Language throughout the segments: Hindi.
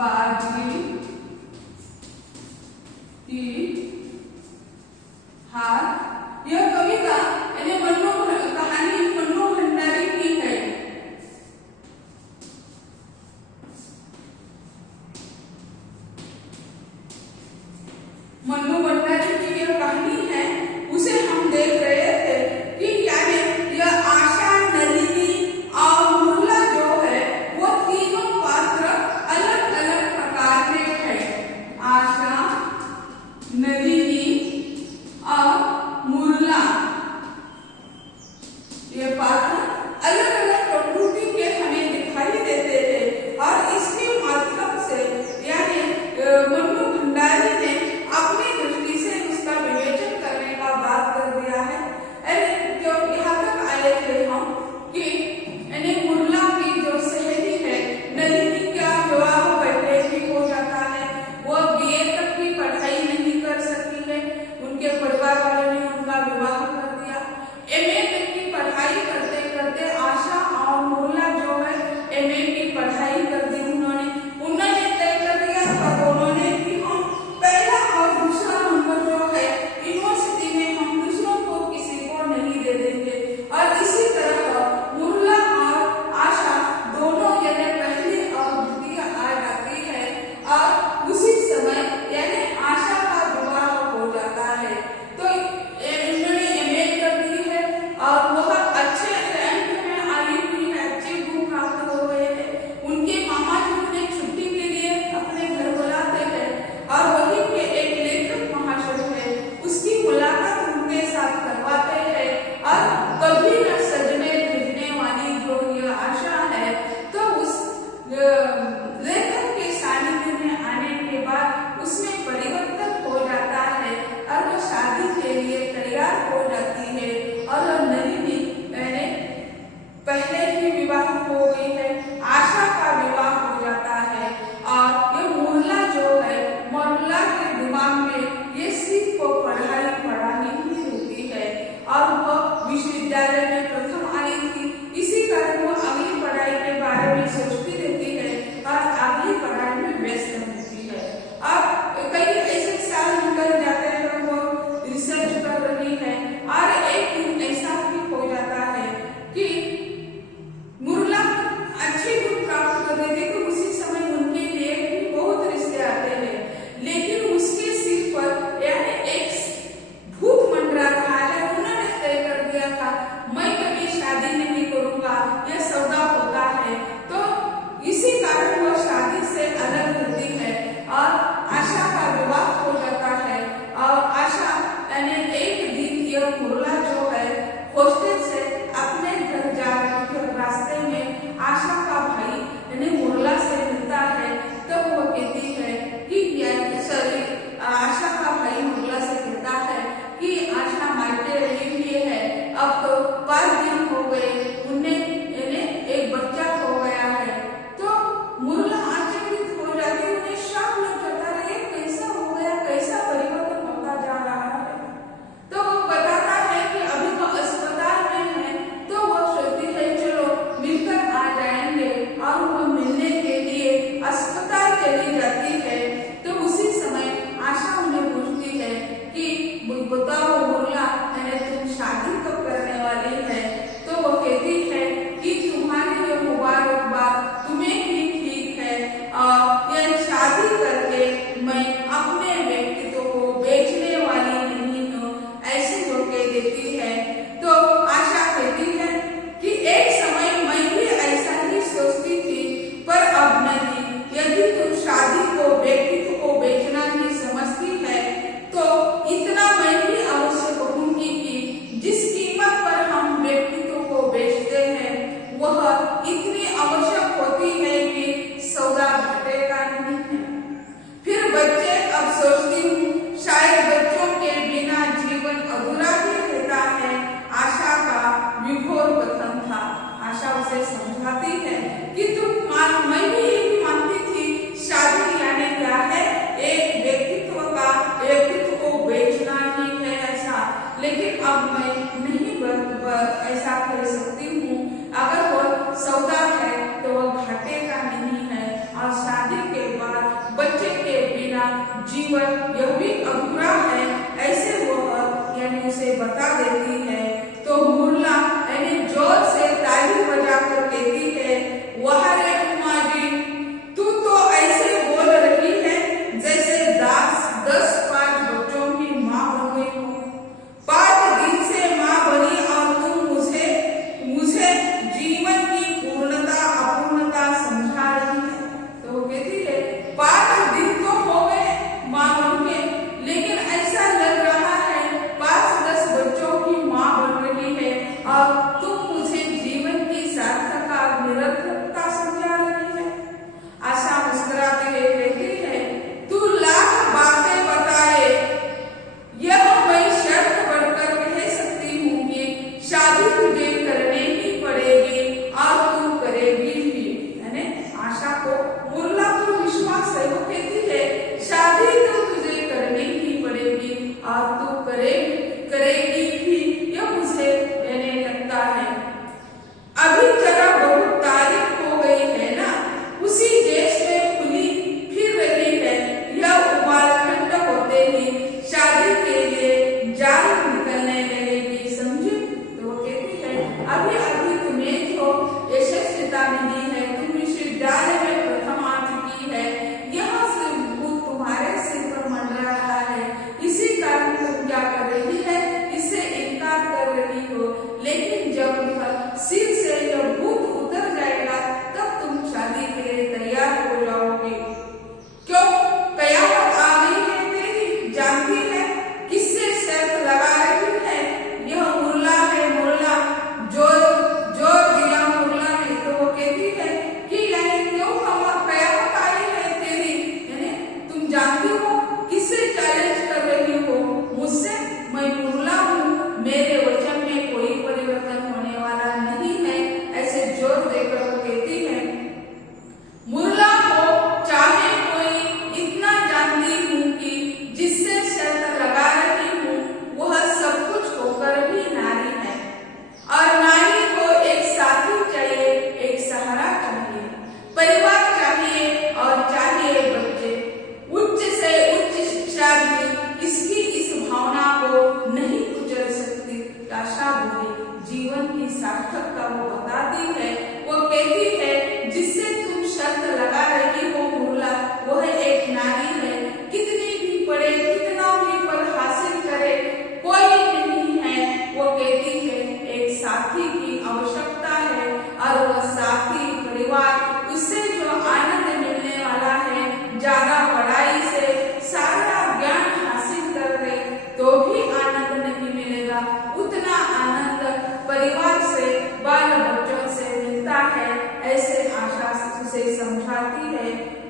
बाजरी की हाथ। यह कविता कहानी मन्नू भंडारी की है। मन्नू भंडारी की यह कहानी है, उसे हम देख रहे थे कि क्या है, यह आशा, नलिनी और मुरला जो है वो तीनों पात्र अलग अलग प्रकार के हैं। आशा, नलिनी और मुरला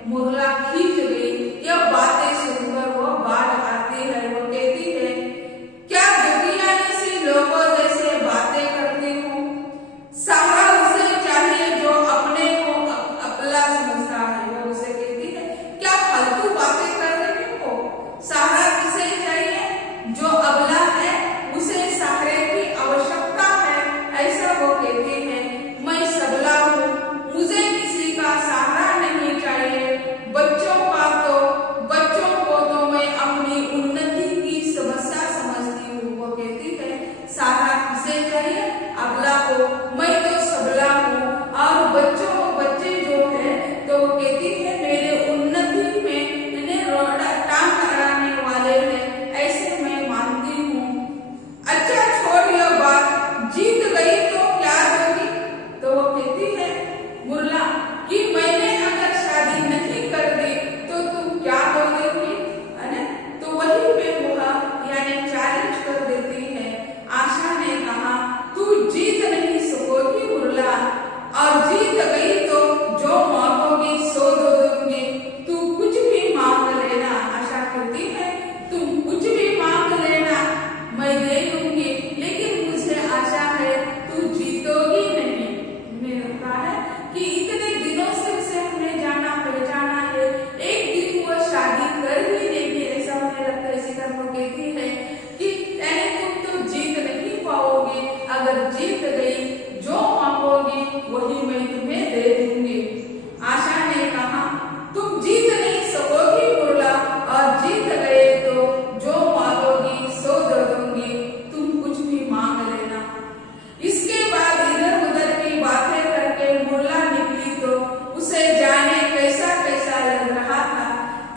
मुरला खींच गई। यह बातें सुनकर वह बाज आती है। वो कहती है, क्या दुनियानी सी लोगों जैसे बातें करती हूँ। सारा उसे चाहिए जो अपने को अबला समझता है। वो उसे कहती है, क्या फालतू बातें कर रही हो। सारा किसे चाहिए? जो अबला है, उसे सहारे की आवश्यकता है। ऐसा वो कहती है। मैं सबला हूँ, मुझे किसी का सहारा नहीं चाहिए। बच्चों को तो मैं अपनी उन्नति की समस्या समझती हूँ। वो कहती है, सहारा किसे चाहिए? अबला को। मैं तो सबला हूँ और बच्चे जो है तो वो कहती है मेरे उन्नति में इन्हें टांग अड़ाने वाले हैं। ऐसे मैं मानती हूँ। अच्छा छोड़ यह बात, जीत गई तो क्या दोगी? तो वो कहती है मुरला कि मैंने अगर शादी नहीं कर दी तो तुम क्या दोगे? तो वही पे वह यानी चैलेंज कर देती है। आशा ने कहा, तू जीत नहीं सकोगी मुरला, और जीत गई तो जो मांगोगी सो दो दूंगी। तू कुछ भी मांग लेना। आशा कहती है, तुम कुछ भी मांग लेना, मैं दे दूंगी, लेकिन मुझे आशा है तू जीतोगी नहीं। उन्हें लगता है कि इतने दिनों से उसे हमने जाना पहचाना है, एक दिन वो शादी कर ही लेगी। ऐसा उन्हें लगता है। इसी तरह वो कहती है कि तुम तो जीत नहीं पाओगी। अगर जीत गई, जो मांगोगी वही मैं तुम्हें दे दूंगी। आशा ने कहा, तुम जीत नहीं सकोगी मुरला, और जीत गए तो जो मांगोगी सो दे दूंगी। तुम कुछ भी मांग लेना। इसके बाद इधर उधर की बातें करके मुरला निकली तो उसे जाने कैसा कैसा लग रहा था।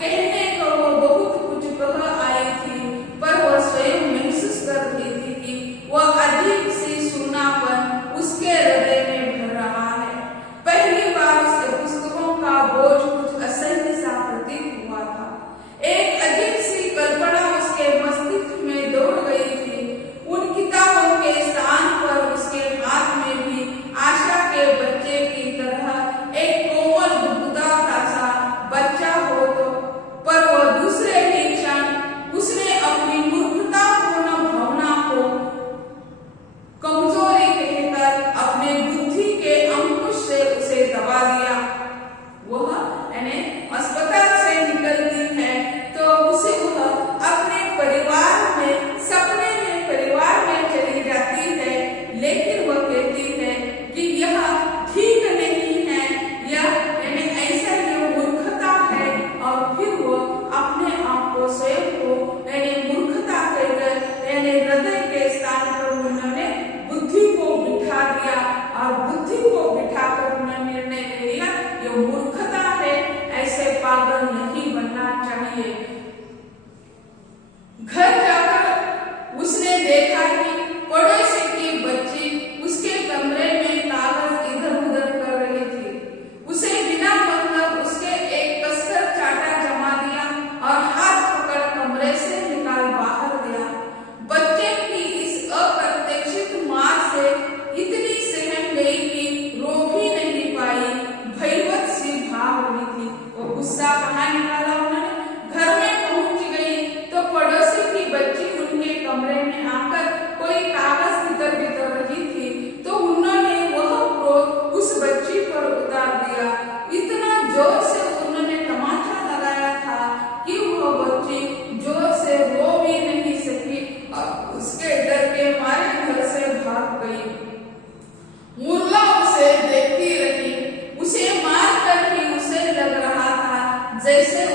कहने को वो बहुत कुछ कह आई थी, पर वह स्वयं महसूस कर रही थी कि वह अधिक सी सूनापन उसके हृदय में भर रहा है। पहली बार उसे पुस्तकों का बोझ कुछ असह्य सा प्रतीत हुआ था। एक अजीब सी कल्पना उसके मस्तिष्क में दौड़ गई थी। उन किताबों के स्थान पर उसके हाथ में भी आशा के बच्चे की तरह एक कोमल गुदगुदा सा बच्चा हो तो, पर वह दूसरे ही क्षण उसने अपनी मूर्खतापूर्ण भावना को कमजोरी कहकर अपने बुद्धि के अंकुश से उसे दबा दिया। वह अस्पताल से निकलती है तो उसे वह अपने परिवार में सपने में परिवार में चली जाती है, लेकिन वह कहती है कि यह ठीक नहीं है, यह ऐसा ये मूर्खता है। और फिर वो अपने आप को स्वयं को मूर्खता कहकर हृदय के स्थान पर उन्होंने बुद्धि को बिठा दिया, और बुद्धि को बिठाकर उन्होंने निर्णय ले लिया ये मूर्खता है, ऐसे पागल नहीं बनना चाहिए। घर जाकर उसने देखा कि पड़ोसी की बच्ची उसके कमरे में कागज इधर उधर कर रही थी। उसे बिना मतलब उसके एक कसकर चाटा जमा दिया और हाथ पकड़ कमरे से निकाल बाहर गया। बच्चे की इस अप्रत्याशित मार से इतनी सहम गई कि रोक ही नहीं पाई, भयभीत सी भाग रही थी। वो गुस्सा कहाँ निकाला उन्होंने? घर में पहुंच गई तो पड़ोसी की बच्ची उनके कमरे में आकर कोई कागज बितर रही थी, तो उन्होंने वह क्रोध उस बच्ची पर उतार दिया। इतना जोर से उन्होंने तमाचा लगाया था कि वह बच्ची जोर से रो भी नहीं सकी और उसके डर के मारे घर से भाग गई। मुरला उसे देखती रही। उसे मार कर ही उसे लग रहा था जैसे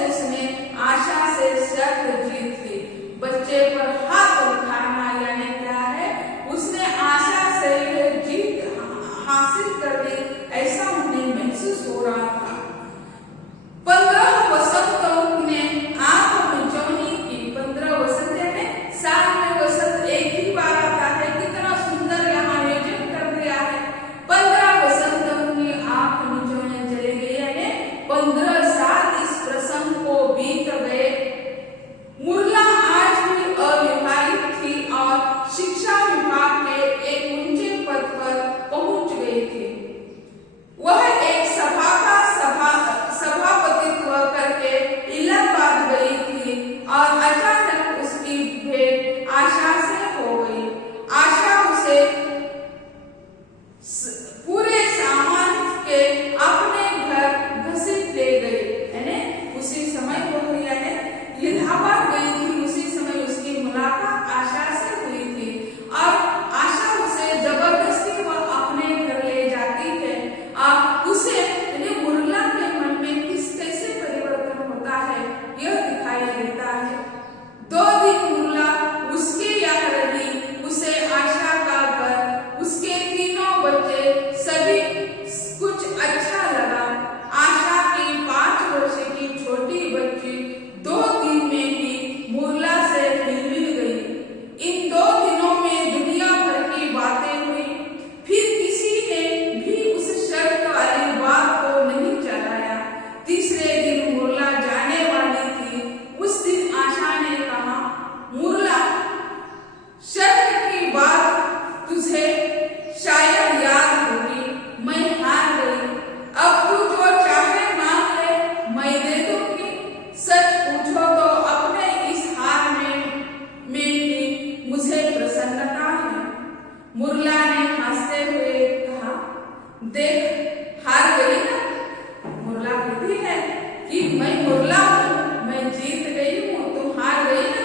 कि मैं मुरला हूँ, मैं जीत गई हूँ, तुम हार गई ना,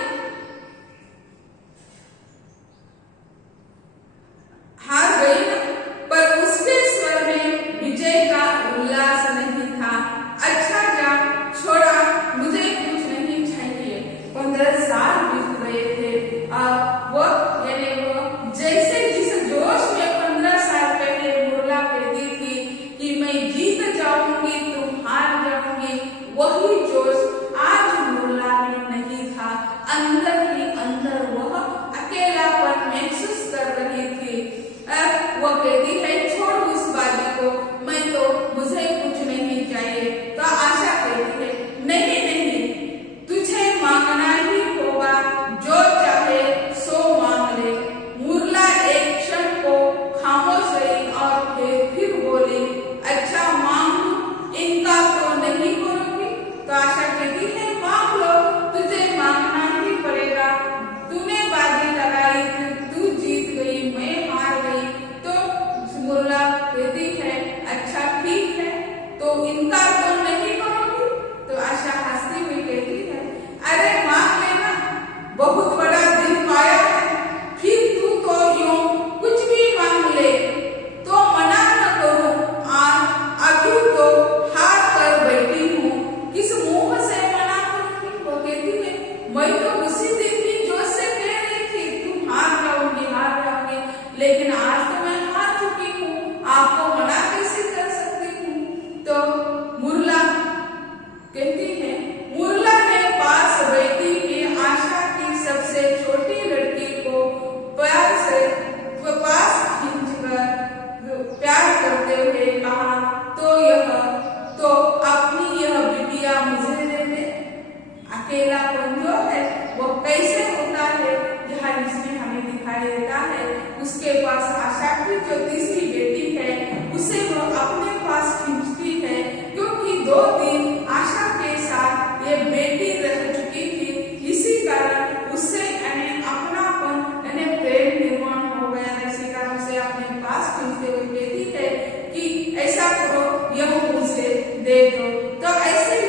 हार गई ना। पर उसके स्वर में विजय का उल्लास नहीं था। अच्छा जा, छोड़ा, मुझे कुछ नहीं चाहिए। 15 साल बीत गए थे। अब वो जैसे जिस जोश में 15 साल पहले मुरला कहती थी कि मैं जीत जाऊंगी, तुम हार जाऊंगी, वही जोश आज मुरला में नहीं था। अंदर ही अंदर वह अकेलापन महसूस कर रही थी। अब वो कहती है, छोड़ उस बाजी को, मैं तो, मुझे कुछ नहीं चाहिए। तो आशा कहती है, नहीं नहीं, तुझे मांगना ही होगा, जो चाहे सो मांग ले। मुरला एक क्षण को खामोश रही और फिर बोली, अच्छा मांग लो, इनका तो नहीं करोगी। तो आशा कहती है, मांग लो, तुझे मांगना ही पड़ेगा, तूने बाजी लगाई, तू जीत गई, मैं हार गई। तो मुरला कहती है, अच्छा ठीक है, तो इनका तो नहीं करोगी। तो आशा हंसती हुई कहती है, अरे मांग लेना, बहुत बड़ा दिल पाया है, फिर तू तो यूं कुछ भी मांग ले तो मना न करूं। अभी तो हार कर बैठी हूँ, किस मुंह से मना करूंगी। वो कहती है, मैं तो उसी दिन ही जोश से कह रही थी तुम हार जाओगी, हार जाओगी, लेकिन आज तो मैं हार चुकी हूँ, आपको मना कैसे कर सकती हूँ। तो मुरला कहती है, मुरला के पास बैठी ही आशा की सबसे छोटी लड़की को प्यार से पास खींचकर प्यार करते हुए कहा, तो अपनी यह बिटिया मुझे दे दे। अकेलापन जो है वो कैसे होता है, यहाँ इसमें हमें दिखाई देता है। उसके पास आशा की जो तीसरी बेटी है, उसे वो अपने पास खींचती है, क्योंकि 2 दिन आशा के साथ ये बेटी रह चुकी थी। इसी कारण उससे अपनापन प्रेम निर्माण हो गया। इसी कारण उसे अपने पास खींचते हुए कहती है कि ऐसा करो, यह मुझे दे दो। तो ऐसे